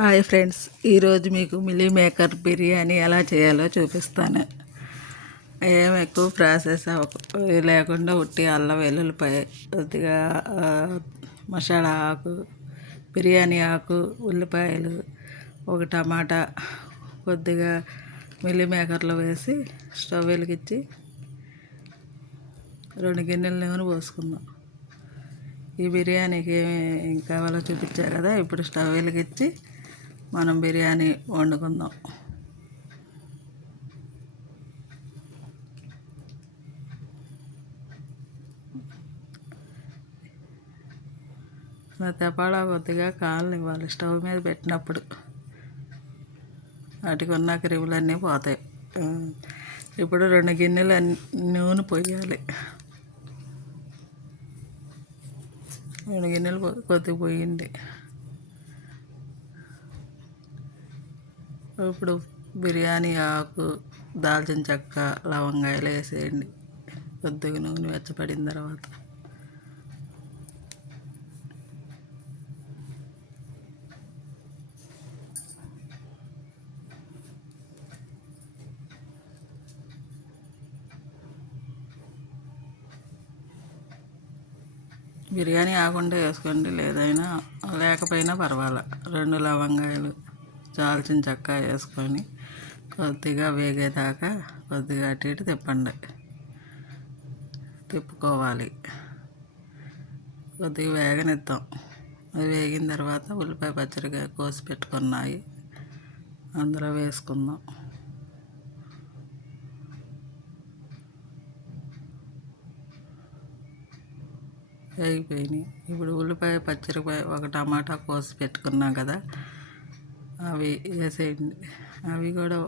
Hi friends ఈరోజు మీకు meal maker biryani ఎలా చేయాలో చూపిస్తాను. ఏం ఎక్కువ ప్రాసెస్ అవ్వక లేకుండా ఉట్టి అల్లం వెల్లుల్లిపాయ కొద్దిగా మసాలా ఆకు బిర్యానీ ఆకు ఉల్లిపాయలు ఒక టమాటా కొద్దిగా మిల్లీ మేకర్లో వేసి స్టవ్ వెలిగించి రెండు గిన్నెల నూనె పోసుకుందాం. ఈ బిర్యానీకి ఏం కావాలో చూపించా కదా ఇప్పుడు స్టవ్ వెలిగించి మనం బిర్యానీ వండుకుందాం. నా తెపాడా కొద్దిగా కాలనివ్వాలి స్టవ్ మీద పెట్టినప్పుడు. వాటికి ఉన్న క్రిములన్నీ పోతాయి. ఇప్పుడు రెండు గిన్నెలు నూనె పొయ్యాలి రెండు గిన్నెలు కొద్దిగా పోయింది. ఇప్పుడు బిర్యానీ ఆకు దాల్చిన చెక్క లవంగాయలు వేసేయండి. కొద్దిగా నూనె వెచ్చపడిన తర్వాత. బిర్యానీ ఆకుండా వేసుకోండి లేదైనా లేకపోయినా పర్వాలే. రెండు లవంగాయలు. దాల్చిన చెక్క వేసుకొని కొద్దిగా వేగేదాకా కొద్దిగా అటు ఇటు తిప్పండి. తిప్పుకోవాలి. కొద్దిగా వేగనిద్దాం. అది వేగిన తర్వాత ఉల్లిపాయ పచ్చడిగా కోసి పెట్టుకున్నాయి. అందులో వేసుకుందాం. వేగిపోయినాయి ఇప్పుడు ఉల్లిపాయ పచ్చడిపాయ ఒక టమాటా కోసి పెట్టుకున్నాం కదా. అవి వేసేయండి. అవి కూడా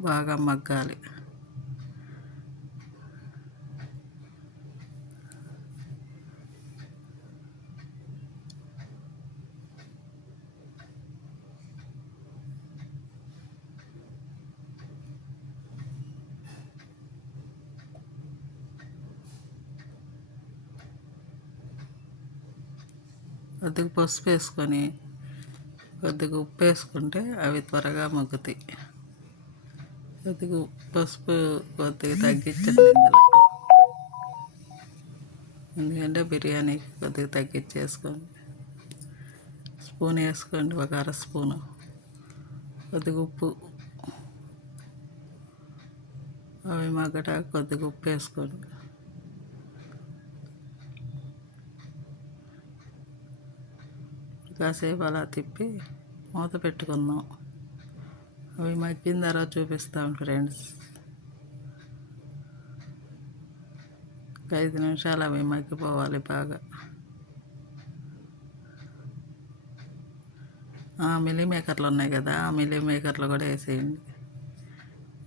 బాగా మగ్గాలి. కొద్దిగా పసుపు వేసుకొని కొద్దిగా ఉప్పు వేసుకుంటే అవి త్వరగా మగ్గుతాయి. కొద్దిగా పసుపు కొద్దిగా తగ్గించండి ఇందులో. ఎందుకంటే బిర్యానీ కొద్దిగా తగ్గించేసుకోండి. స్పూన్ వేసుకోండి ఒక అర స్పూను. కొద్దిగా ఉప్పు. అవి మగ్గట కొద్దిగా ఉప్పు వేసుకోండి. కాసేపు అలా తిప్పి మూత పెట్టుకుందాం. అవి మగ్గిన తర్వాత చూపిస్తాం ఫ్రెండ్స్. ఒక ఐదు నిమిషాలు అవి మగ్గిపోవాలి బాగా. మిల్లీ మేకర్లు ఉన్నాయి కదా ఆ మిల్లీ మేకర్లు కూడా వేసేయండి.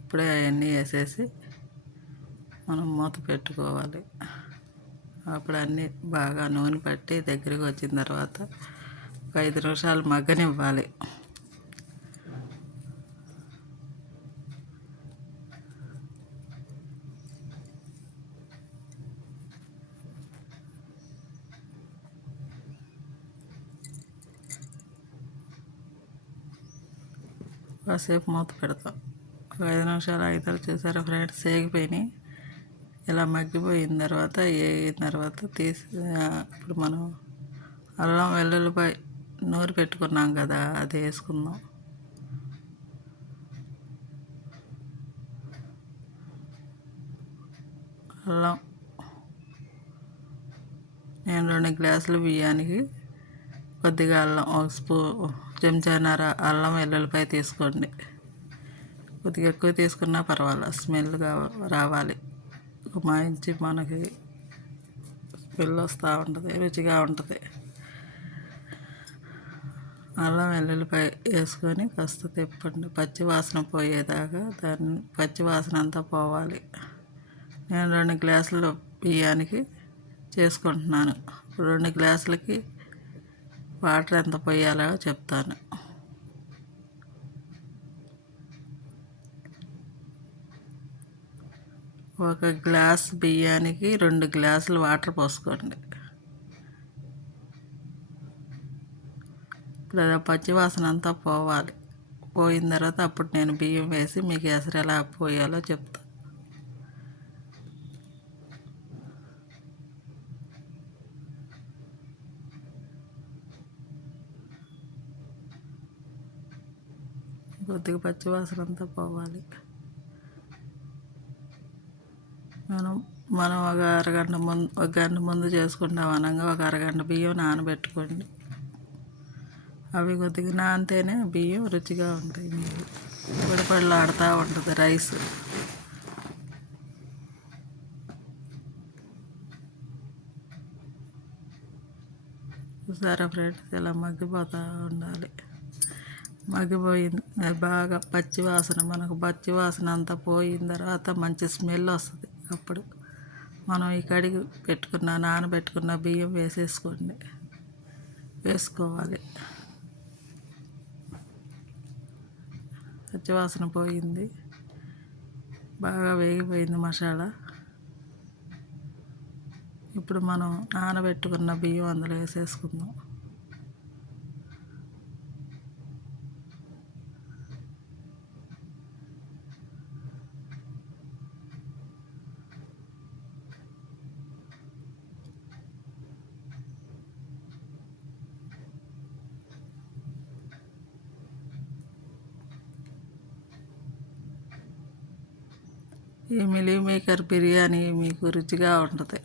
ఇప్పుడే అవన్నీ వేసేసి మనం మూత పెట్టుకోవాలి. అప్పుడు అన్నీ బాగా నూనె పట్టి దగ్గరికి వచ్చిన తర్వాత ఒక ఐదు నిమిషాలు మగ్గనివ్వాలి. కాసేపు మూత పెడతాం. ఒక ఐదు నిమిషాలు ఐదు చూసారా ఫ్రెండ్స్? సేగిపోయినాయి. ఇలా మగ్గిపోయిన తర్వాత వేగిన తర్వాత తీసి ఇప్పుడు మనం అల్లం వెల్లుల్లిపాయ నూరి పెట్టుకున్నాం కదా అది వేసుకుందాం. అల్లం. నేను రెండు గ్లాసులు బియ్యానికి కొద్దిగా అల్లం ఒక స్పూ చెంచాన్నర అల్లం వెల్లుల్లిపాయ తీసుకోండి. కొద్దిగా ఎక్కువ తీసుకున్నా పర్వాలేదు స్మెల్ రావాలి. మంచి మనకి స్మెల్ వస్తూ ఉంటుంది రుచిగా ఉంటుంది. అల్లం వెల్లుల్లిపాయ వేసుకొని కాస్త తిప్పండి. పచ్చివాసన పోయేదాకా దాన్ని పచ్చివాసన అంతా పోవాలి. నేను రెండు గ్లాసులు బియ్యానికి చేసుకుంటున్నాను. రెండు గ్లాసులకి వాటర్ ఎంత పోయాలో చెప్తాను. ఒక గ్లాస్ బియ్యానికి రెండు గ్లాసులు వాటర్ పోసుకోండి. లేదా పచ్చివాసన అంతా పోవాలి. పోయిన తర్వాత అప్పుడు నేను బియ్యం వేసి మీకు ఎసరు ఎలా పోయాలో చెప్తా. కొద్దిగా పచ్చివాసన అంతా పోవాలి. మనం మనం ఒక అరగంట ముందు ఒక గంట ముందు చేసుకుంటాం అనగా ఒక అరగంట బియ్యం నానబెట్టుకోండి. అవి కొద్దిగా నానితేనే బియ్యం రుచిగా ఉంటాయి మీకు పొడిపొడిలాడుతూ ఉంటుంది రైస్. చూసారా ఫ్రెండ్స్? ఇలా మగ్గిపోతూ ఉండాలి. మగ్గిపోయింది. అది బాగా పచ్చి వాసన మనకు పచ్చి వాసన అంతా పోయిన తర్వాత మంచి స్మెల్ వస్తుంది అప్పుడు. మనం ఈ కడిగి పెట్టుకున్న నానబెట్టుకున్న బియ్యం వేసేసుకోండి. వేసుకోవాలి. పచ్చి పోయింది. బాగా వేగిపోయింది మసాలా. ఇప్పుడు మనం నానబెట్టుకున్న బియ్యం అందులో వేసేసుకుందాం. ఈ మిలీ మేకర్ బిర్యానీ మీకు రుచిగా ఉంటుంది.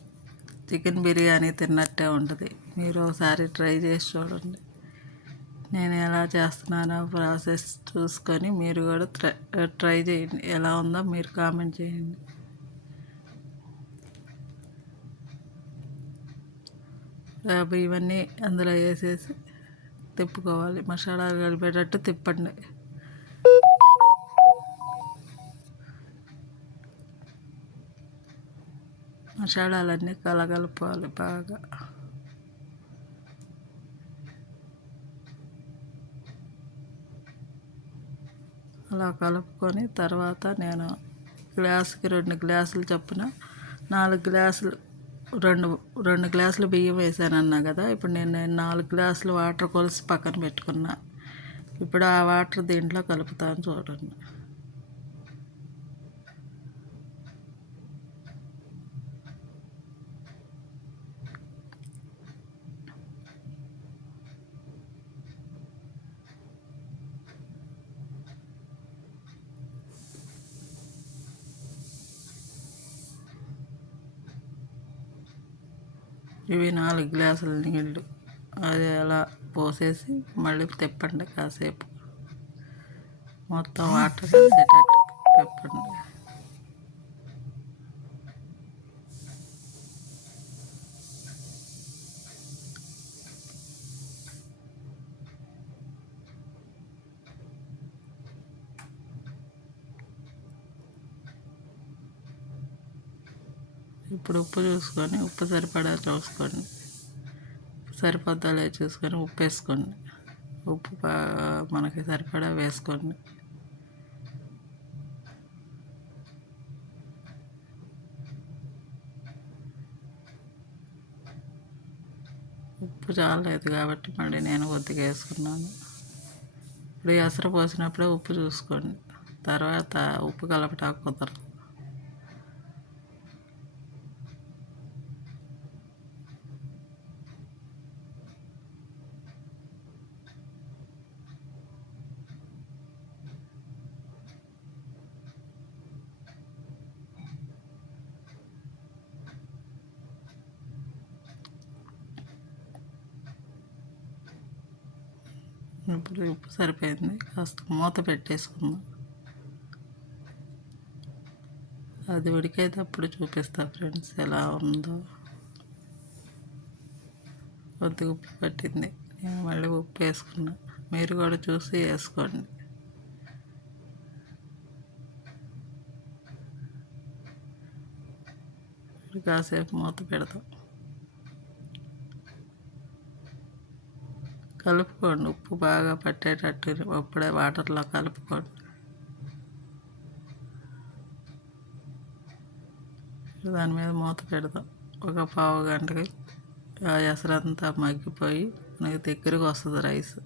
చికెన్ బిర్యానీ తిన్నట్టే ఉంటుంది. మీరు ఒకసారి ట్రై చేసి చూడండి. నేను ఎలా చేస్తున్నానో ప్రాసెస్ చూసుకొని మీరు కూడా ట్రై ట్రై చేయండి. ఎలా ఉందో మీరు కామెంట్ చేయండి. ఇవన్నీ అందులో వేసేసి తిప్పుకోవాలి. మసాలాలు కలిపేటట్టు తిప్పండి. మసాలాలన్నీ కలగలపాలి బాగా. అలా కలుపుకొని తర్వాత నేను గ్లాసుకి రెండు గ్లాసులు చొప్పున నాలుగు గ్లాసులు రెండు రెండు గ్లాసులు బియ్యం వేసాను అన్నా కదా ఇప్పుడు నేను నేను నాలుగు గ్లాసులు వాటర్ కొలిసి పక్కన పెట్టుకున్నా. ఇప్పుడు ఆ వాటర్ దీంట్లో కలుపుతాను చూడండి. ఇవి నాలుగు గ్లాసుల నీళ్ళు అది అలా పోసేసి మళ్ళీ తిప్పండి కాసేపు. మొత్తం వాటర్ కలిసేటట్టు తిప్పండి. ఇప్పుడు ఉప్పు చూసుకొని ఉప్పు సరిపడా చూసుకోండి సరిపోద్దా లేదు చూసుకొని ఉప్పు వేసుకోండి ఉప్పు మనకి సరిపడా వేసుకోండి. ఉప్పు చాలలేదు కాబట్టి మళ్ళీ నేను కొద్దిగా వేసుకున్నాను ఇప్పుడు ఎసరు పోసినప్పుడే ఉప్పు చూసుకోండి. తర్వాత ఉప్పు కలపటాకు కుదరదు. ఇప్పుడు ఉప్పు సరిపోయింది. కాస్త మూత పెట్టేసుకుందాం. అది ఉడికేటప్పుడు చూపిస్తా ఫ్రెండ్స్ ఎలా ఉందో. కొద్దిగా ఉప్పు పట్టింది. నేను మళ్ళీ ఉప్పు వేసుకున్నా. మీరు కూడా చూసి వేసుకోండి. కాసేపు మూత పెడతాం కలుపుకోండి. ఉప్పు బాగా పట్టేటట్టు అప్పుడే వాటర్లో కలుపుకోండి. దాని మీద మూత పెడదాం. ఒక పావు గంటకి ఎసరంతా మగ్గిపోయి మనకి దగ్గరికి వస్తుంది రైస్.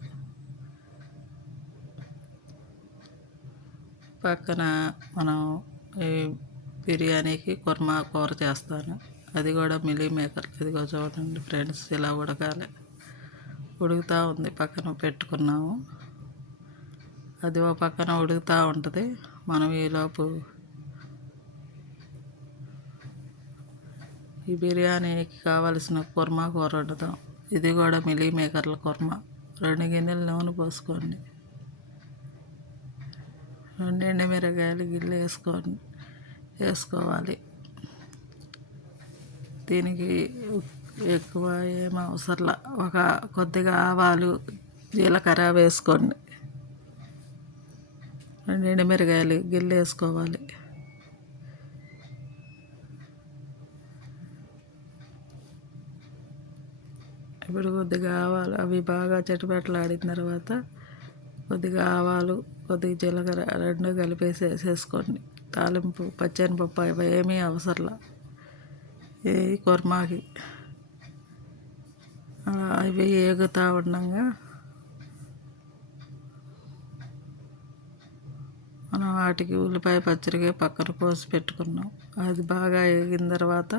పక్కన మనం ఈ బిర్యానీకి కుర్మా కూర చేస్తాను. అది కూడా మిలీ మేకర్ ఇదిగో చూడండి ఫ్రెండ్స్ ఇలా ఉడకాలి. ఉడుకుతూ ఉంది. పక్కన పెట్టుకున్నాము. అది ఓ పక్కన ఉడుకుతూ ఉంటుంది. మనం ఈలోపు ఈ బిర్యానీకి కావలసిన కుర్మా కూర వండుతాం ఇది కూడా మిలీ మేకర్ల కుర్మా. రెండు గిన్నెలు నూనె పోసుకోండి. రెండు ఎండుమిరకాయలు గిన్నెలు వేసుకొని వేసుకోవాలి. దీనికి ఎక్కువ ఏం అవసరంలా ఒక కొద్దిగా ఆవాలు జీలకర్ర వేసుకోండి. రెండు ఎండుమిరకాయలు వేసుకోవాలి. ఇప్పుడు కొద్దిగా ఆవాలు అవి బాగా చెట్టుపెట్టలాడిన తర్వాత కొద్దిగా ఆవాలు కొద్దిగా జీలకర్ర రెండు కలిపేసి వేసేసుకోండి తాలింపు పచ్చనిపప్పు అవి ఏమీ అవసరంలా. ఏ కుర్మాకి. అలా అవి ఏగుతూ ఉండగా. మనం వాటికి ఉల్లిపాయ పచ్చడిగా పక్కన కోసి పెట్టుకున్నాం. అది బాగా ఎగిన తర్వాత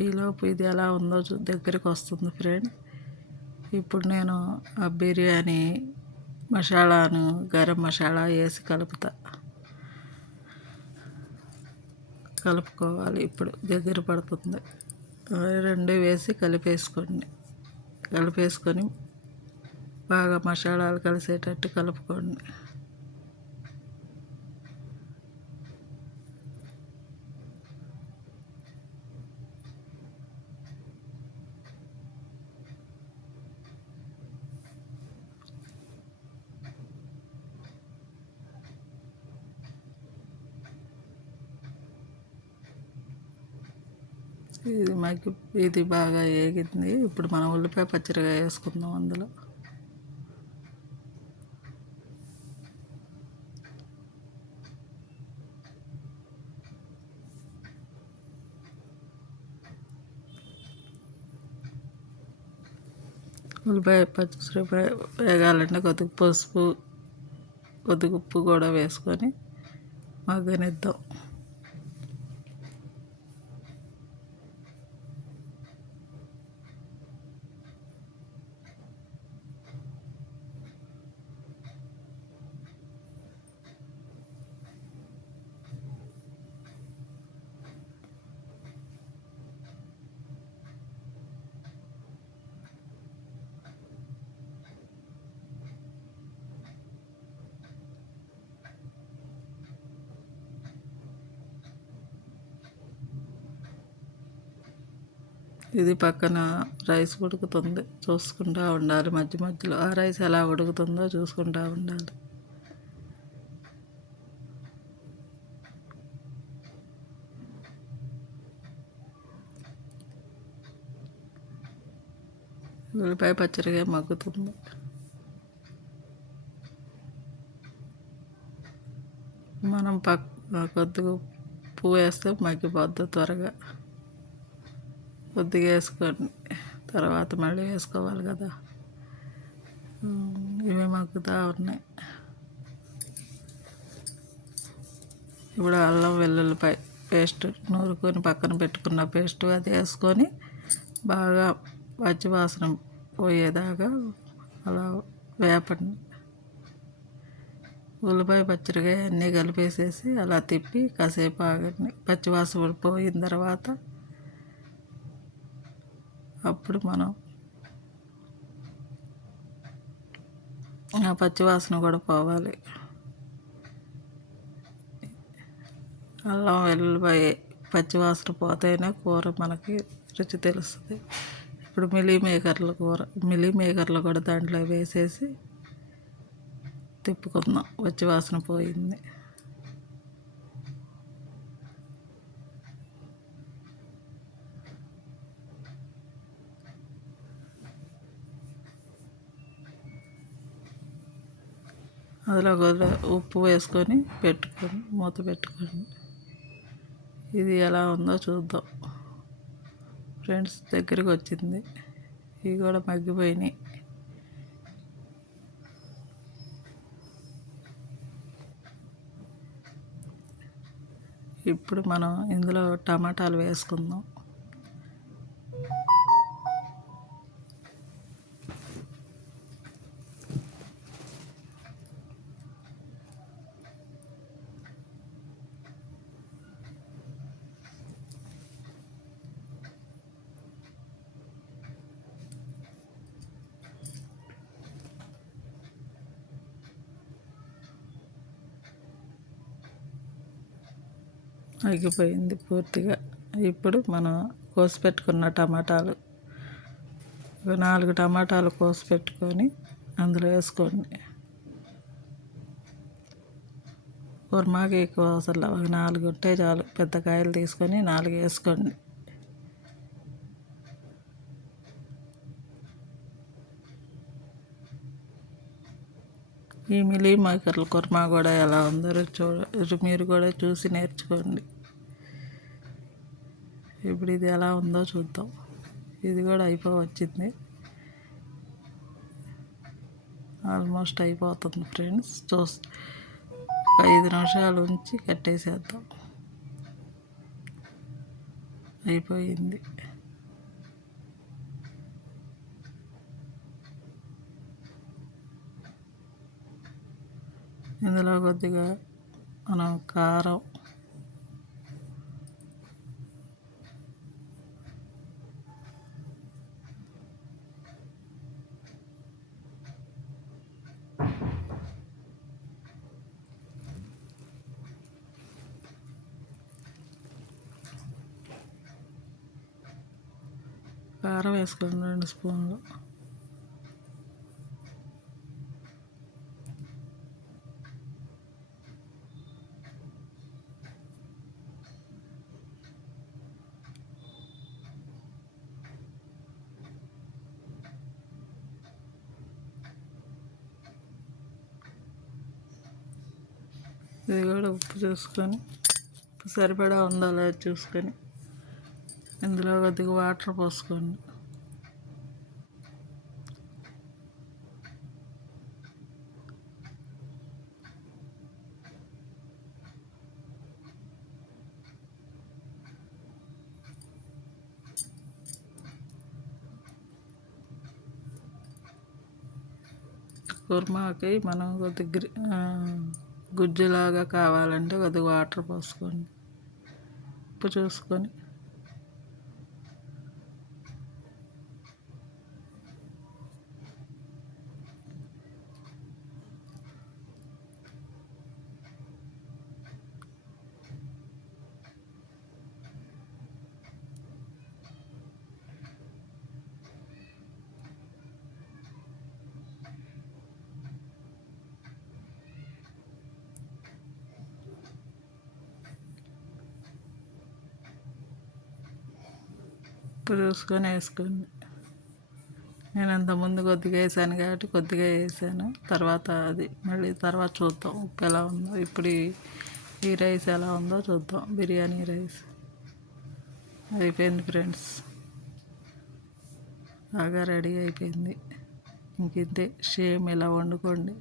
ఈలోపు ఇది ఎలా ఉందో దగ్గరికి వస్తుంది ఫ్రెండ్. ఇప్పుడు నేను ఆ బిర్యానీ మసాలాను గరం మసాలా వేసి కలుపుతా. కలుపుకోవాలి. ఇప్పుడు దగ్గర పడుతుంది. రెండు వేసి కలిపేసుకోండి. కలిపేసుకొని బాగా మసాలాలు కలిసేటట్టు కలుపుకోండి. ఇది మగ్గి ఇది బాగా వేగింది ఇప్పుడు మనం ఉల్లిపాయ పచ్చడిగా వేసుకుందాం అందులో. ఉల్లిపాయ పచ్చి వేగాలంటే కొద్దిగా పసుపు కొద్దిగా ఉప్పు కూడా వేసుకొని మగ్గనిద్దాం. ఇది పక్కన రైస్ ఉడుకుతుంది. చూసుకుంటూ ఉండాలి మధ్య మధ్యలో. ఆ రైస్ ఎలా ఉడుకుతుందో చూసుకుంటూ ఉండాలి. ఉల్లిపాయ పచ్చడిగా మగ్గుతుంది. మనం పక్క కొద్దిగా పువ్వు వేస్తే మగ్గిపోద్ది త్వరగా. కొద్దిగా వేసుకోండి తర్వాత మళ్ళీ వేసుకోవాలి కదా. ఇవి మగ్గుతూ ఉన్నాయి ఇప్పుడు అల్లం వెల్లుల్లిపాయ పేస్ట్ నూరుకొని పక్కన పెట్టుకున్న పేస్ట్ అది వేసుకొని బాగా పచ్చి వాసన పోయేదాకా అలా వేపండి. ఉల్లిపాయ పచ్చడిగా అన్నీ కలిపేసేసి అలా తిప్పి కాసేపు ఆగండి. పచ్చివాసన పోయిన తర్వాత అప్పుడు మనం ఆ పచ్చివాసన కూడా పోవాలి. అల్లం వెల్లుల్లిపాయ పచ్చివాసన పోతేనే కూర మనకి రుచి తెలుస్తుంది. ఇప్పుడు మిలీ మేకర్ల కూర మిలీ మేకర్లు కూడా దాంట్లో వేసేసి తిప్పుకుందాం. వచ్చి వాసన పోయింది. అందులో కొద్దిగా ఉప్పు వేసుకొని పెట్టుకొని మూత పెట్టుకోండి. ఇది ఎలా ఉందో చూద్దాం. ఫ్రెండ్స్ దగ్గరికి వచ్చింది. ఇవి కూడా మగ్గిపోయినాయి. ఇప్పుడు మనం ఇందులో టమాటాలు వేసుకుందాం. ఆగిపోయింది పూర్తిగా. ఇప్పుడు మనం కోసి పెట్టుకున్న టమాటాలు. ఒక నాలుగు టమాటాలు కోసి పెట్టుకొని అందులో వేసుకోండి. కుర్మాకి ఎక్కువ అవసరం ఒక నాలుగు ఉంటే చాలు. పెద్ద కాయలు తీసుకొని నాలుగు వేసుకోండి. ఈ మిలీ మేకర్ల కుర్మా కూడా ఎలా ఉందో చూ మీరు కూడా చూసి నేర్చుకోండి. ఇప్పుడు ఇది ఎలా ఉందో చూద్దాం. ఇది కూడా అయిపోవచ్చింది ఆల్మోస్ట్ అయిపోతుంది ఫ్రెండ్స్. చూస్ ఐదు నిమిషాలు ఉంచి కట్టేసేద్దాం. అయిపోయింది. ఇందులో కొద్దిగా మనం కారం కారం వేసుకోండి రెండు స్పూన్లు. ఇది కూడా ఉప్పు చూసుకొని సరిపడా ఉందో లేదో చూసుకొని. ఇందులో కొద్దిగా వాటర్ పోసుకోండి. కుర్మాకి మనం కొద్దిగా గుజ్జులాగా కావాలంటే కొద్దిగా వాటర్ పోసుకోండి. ఉప్పు చూసుకొని ఉప్పు చూసుకొని వేసుకోండి నేను అంతకుముందు కొద్దిగా వేసాను కాబట్టి కొద్దిగా వేసాను. తర్వాత అది మళ్ళీ తర్వాత చూద్దాం ఉప్పు ఎలా ఉందో. ఇప్పుడు ఈ రైస్ ఎలా ఉందో చూద్దాం. బిర్యానీ రైస్ అయిపోయింది ఫ్రెండ్స్. బాగా రెడీ అయిపోయింది. ఇంకింతే సేమ్ ఇలా వండుకోండి.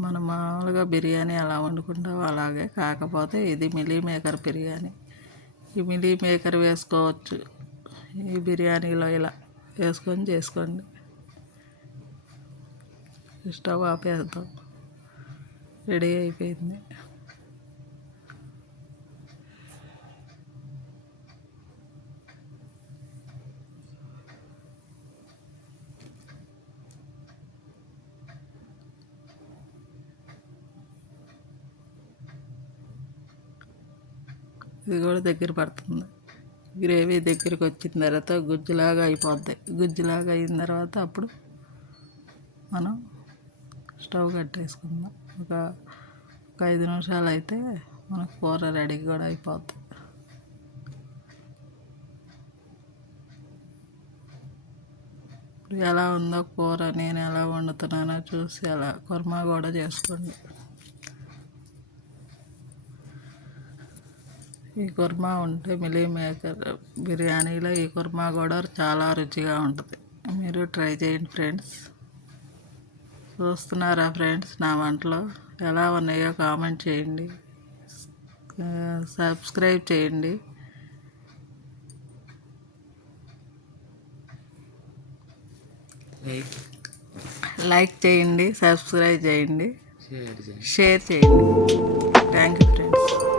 మనం మామూలుగా బిర్యానీ ఎలా వండుకుంటామో అలాగే కాకపోతే ఇది మిలీ మేకర్ బిర్యానీ. ఈ మిలీ మేకర్ వేసుకోవచ్చు. ఈ బిర్యానీలో ఇలా వేసుకొని చేసుకోండి. స్టవ్ ఆపేద్దాం. రెడీ అయిపోయింది. ఇది కూడా దగ్గర పడుతుంది. గ్రేవీ దగ్గరికి వచ్చిన తర్వాత గుజ్జులాగా అయిపోద్ది. గుజ్జులాగా అయిన తర్వాత అప్పుడు మనం స్టవ్ కట్టేసుకుందాం. ఒక ఒక ఐదు నిమిషాలు అయితే మనకు కూర రెడీ కూడా అయిపోద్ది. ఎలా ఉందో కూర నేను ఎలా వండుతున్నానో చూసి అలా కుర్మా కూడా చేసుకోండి. ఈ కుర్మా ఉంటే మిలీ మేకర్ బిర్యానీలో ఈ కుర్మా కూడా చాలా రుచిగా ఉంటుంది. మీరు ట్రై చేయండి ఫ్రెండ్స్. చూస్తున్నారా ఫ్రెండ్స్ నా వంటలు? ఎలా ఉన్నాయో కామెంట్ చేయండి. సబ్స్క్రైబ్ చేయండి. లైక్ చేయండి సబ్స్క్రైబ్ చేయండి. షేర్ చేయండి. షేర్ చేయండి. థ్యాంక్